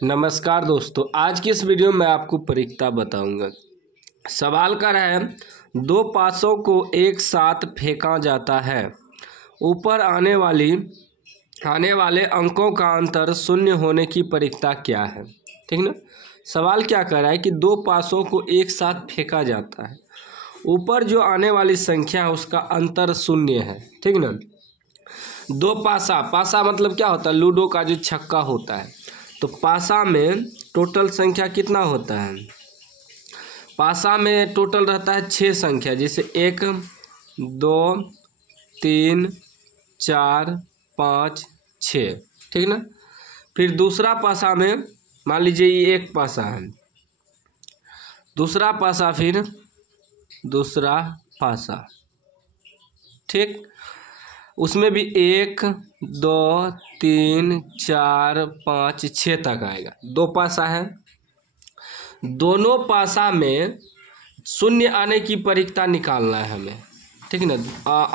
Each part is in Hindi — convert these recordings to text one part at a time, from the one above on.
नमस्कार दोस्तों, आज की इस वीडियो में आपको परीक्षा बताऊंगा। सवाल कर रहा है, दो पासों को एक साथ फेंका जाता है, ऊपर आने वाले अंकों का अंतर शून्य होने की परीक्षा क्या है। ठीक ना। सवाल क्या कर रहा है कि दो पासों को एक साथ फेंका जाता है, ऊपर जो आने वाली संख्या है उसका अंतर शून्य है। ठीक ना। दो पासा मतलब क्या होता है, लूडो का जो छक्का होता है। तो पासा में टोटल संख्या कितना होता है, पासा में टोटल रहता है 6 संख्या, जैसे 1 2 3 4 5 6। ठीक ना। फिर दूसरा पासा में मान लीजिए ये एक पासा है, दूसरा पासा, फिर दूसरा पासा। ठीक। उसमें भी 1 2 3 4 5 6 तक आएगा। दो पासा है, दोनों पासा में शून्य आने की परीक्षा निकालना है हमें। ठीक ना।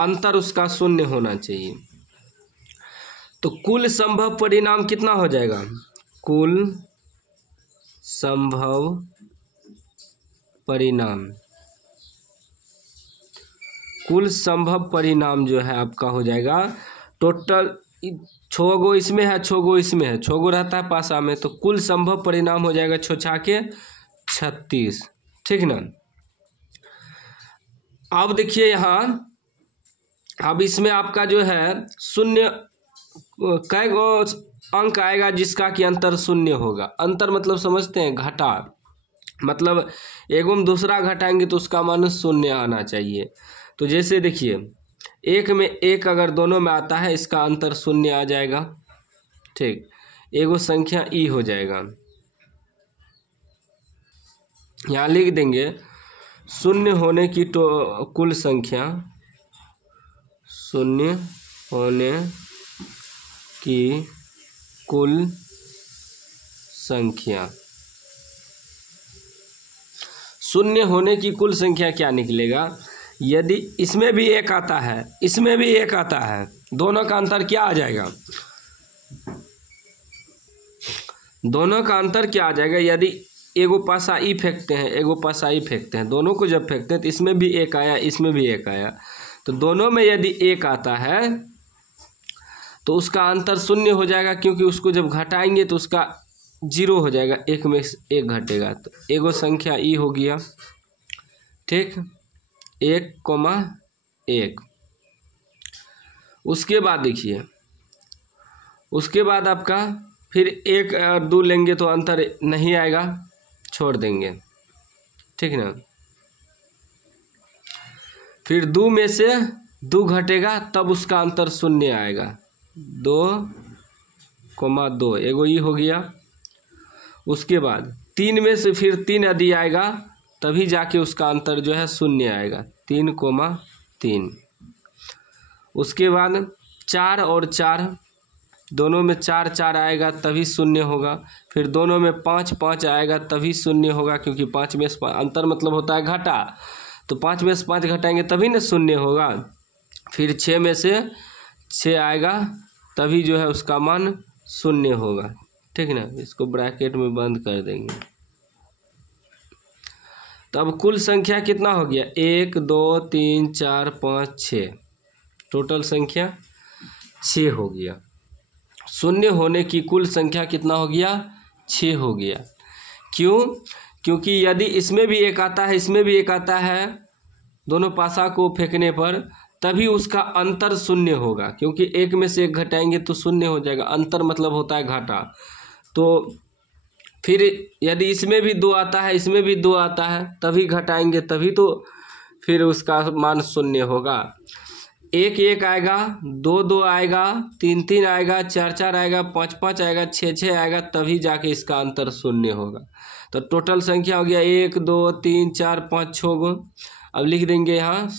अंतर उसका शून्य होना चाहिए। तो कुल संभव परिणाम कितना हो जाएगा, कुल संभव परिणाम, कुल संभव परिणाम जो है आपका हो जाएगा टोटल 6 गो इसमें है, 6 गो इसमें है, 6 गो रहता है पासा में, तो कुल संभव परिणाम हो जाएगा 6 छाके 36। ठीक ना। अब देखिए यहाँ, अब इसमें आपका जो है शून्य कै गो अंक आएगा जिसका कि अंतर शून्य होगा। अंतर मतलब समझते हैं, घटा, मतलब एगो में दूसरा घटाएंगे तो उसका मान शून्य आना चाहिए। तो जैसे देखिए, 1 में 1 अगर दोनों में आता है, इसका अंतर शून्य आ जाएगा। ठीक। एगो संख्या ई हो जाएगा, यहाँ लिख देंगे शून्य होने की कुल संख्या, शून्य होने की कुल संख्या, शून्य होने की कुल संख्या क्या निकलेगा, यदि इसमें भी एक आता है, इसमें भी एक आता है, दोनों का अंतर क्या आ जाएगा, दोनों का अंतर क्या आ जाएगा। यदि एगो पासा ई फेंकते हैं, एगो पासा ई फेंकते हैं, दोनों को जब फेंकते हैं तो इसमें भी एक आया, इसमें भी एक आया, तो दोनों में यदि एक आता है तो उसका अंतर शून्य हो जाएगा, क्योंकि उसको जब घटाएंगे तो उसका 0 हो जाएगा, एक में एक घटेगा। तो एगो संख्या ई हो गया। ठीक। 1,1। उसके बाद देखिए, उसके बाद आपका फिर 1 और 2 लेंगे तो अंतर नहीं आएगा, छोड़ देंगे। ठीक ना। फिर 2 में से 2 घटेगा तब उसका अंतर शून्य आएगा, 2,2 एगो ई हो गया। उसके बाद 3 में से फिर 3 यदि आएगा तभी जाके उसका अंतर जो है शून्य आएगा, 3,3। उसके बाद 4 और 4, दोनों में 4 4 आएगा तभी शून्य होगा। फिर दोनों में 5 5 आएगा तभी शून्य होगा, क्योंकि 5 में से अंतर मतलब होता है घटा, तो 5 में से 5 घटाएंगे तभी ना शून्य होगा। फिर 6 में से 6 आएगा तभी जो है उसका मान शून्य होगा। ठीक ना। इसको ब्रैकेट में बंद कर देंगे। तब कुल संख्या कितना हो गया, 1 2 3 4 5 6, टोटल संख्या 6 हो गया। शून्य होने की कुल संख्या कितना हो गया, 6 हो गया। क्यों, क्योंकि यदि इसमें भी एक आता है, इसमें भी एक आता है, दोनों पासा को फेंकने पर तभी उसका अंतर शून्य होगा, क्योंकि एक में से एक घटाएंगे तो शून्य हो जाएगा। अंतर मतलब होता है घटा। तो फिर यदि इसमें भी 2 आता है, इसमें भी 2 आता है, तभी घटाएंगे तभी तो फिर उसका मान शून्य होगा। 1 1 आएगा, 2 2 आएगा, 3 3 आएगा, 4 4 आएगा, 5 5 आएगा, 6 6 आएगा, तभी जाके इसका अंतर शून्य होगा। तो टोटल संख्या हो गया 1 2 3 4 5 6 गो। अब लिख देंगे यहाँ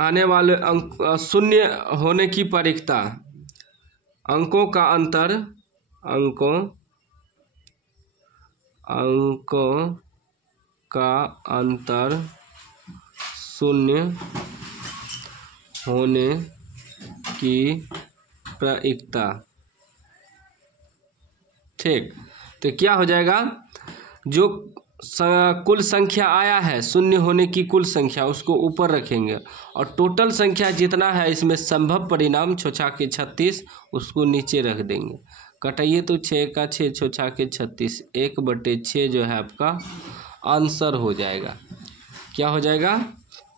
आने वाले अंक, शून्य होने की परीक्षा, अंकों का अंतर, अंकों का अंतर शून्य होने की प्रायिकता, ठीक, तो क्या हो जाएगा, जो कुल संख्या आया है शून्य होने की कुल संख्या उसको ऊपर रखेंगे और टोटल संख्या जितना है इसमें संभव परिणाम 6 के 36 उसको नीचे रख देंगे। कटाइए तो 6 का 6 6 के 36 1/6 जो है आपका आंसर हो जाएगा। क्या हो जाएगा,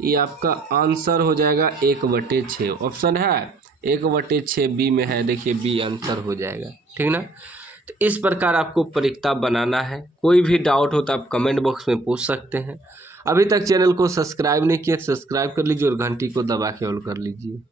ये आपका आंसर हो जाएगा 1/6। ऑप्शन है 1/6 बी में है, देखिए बी आंसर हो जाएगा। ठीक ना, तो इस प्रकार आपको परीक्षा बनाना है। कोई भी डाउट हो तो आप कमेंट बॉक्स में पूछ सकते हैं। अभी तक चैनल को सब्सक्राइब नहीं किया, सब्सक्राइब कर लीजिए और घंटी को दबा के ऑल कर लीजिए।